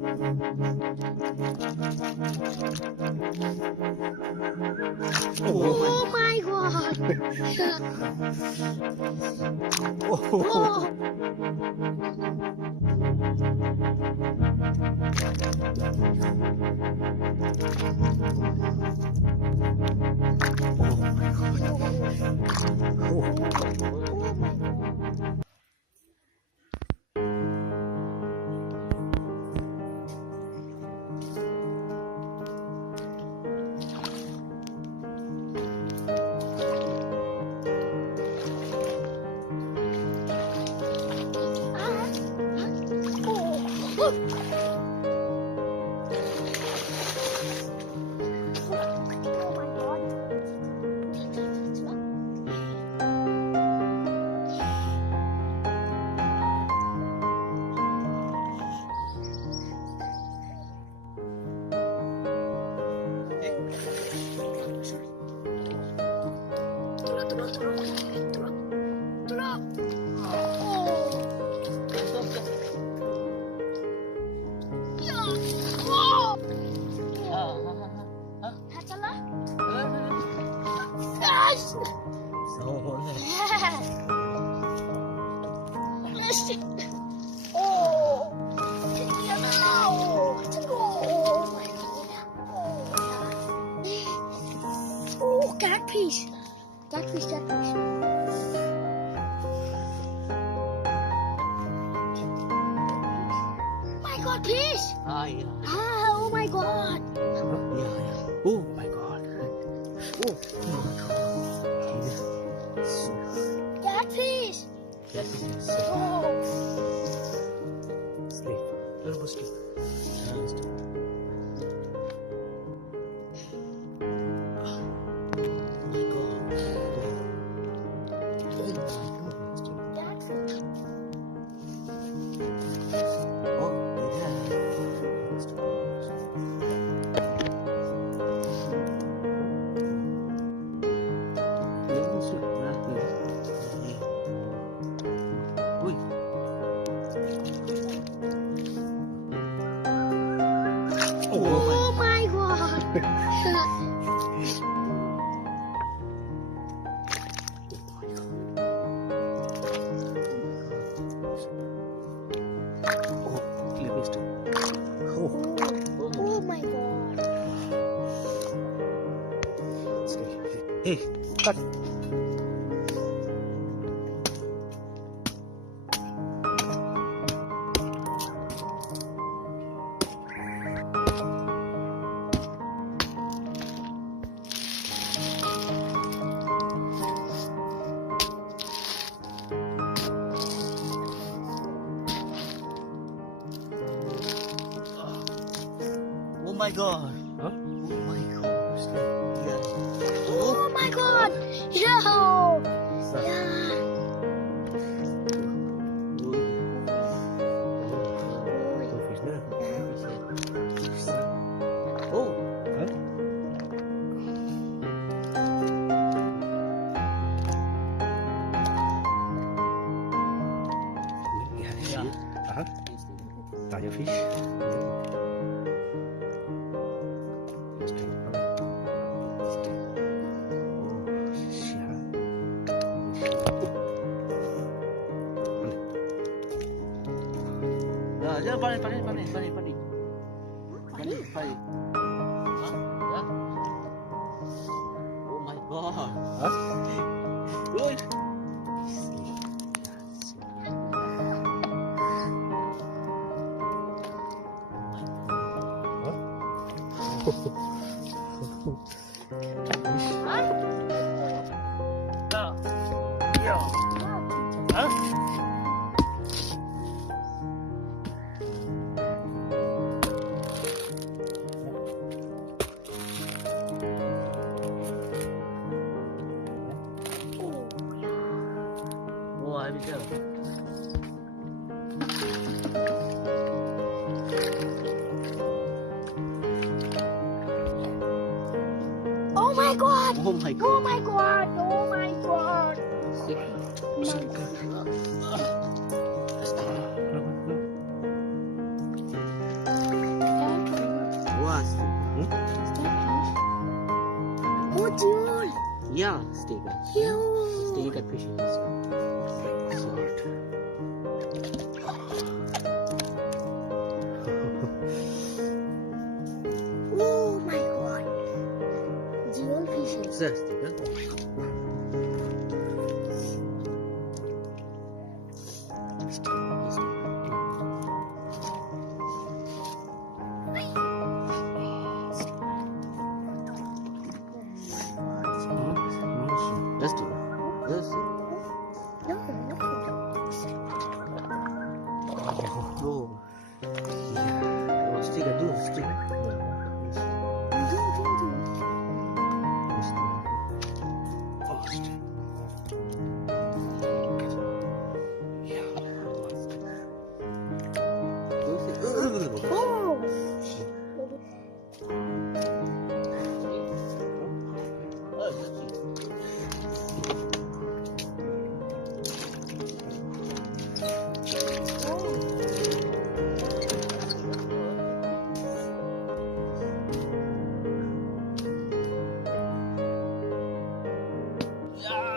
Oh my god! Oh. Catfish. My God, fish! Yeah. Oh my God! Yeah. Oh my God. Oh my God. So. Catfish! Yes. Oh. Sleep. Little bit sleep. Oh my God! Oh my God! Hey, cut. Oh my God. Huh? Oh my God. Yeah. Oh my God! Yo! Yeah. Oh. Huh? Yeah. Uh-huh. Tiger fish. Jangan panik. Hah? Oh my God. Hah? Ui. Wah, bisa. Oh my God! Oh my God. Oh my God! Oh my God! Yeah, sticker. Huge. Sticker fishes. Salt. Oh my god. Real fishes. That's sticker. Let's do it. Let's do it. No, no. Oh. Yeah. Oh, sticker, do it, sticker. Oh, sticker. Oh. Yeah,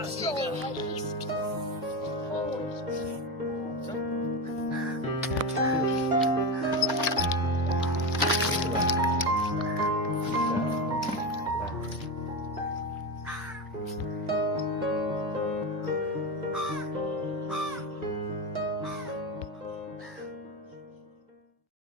sticker.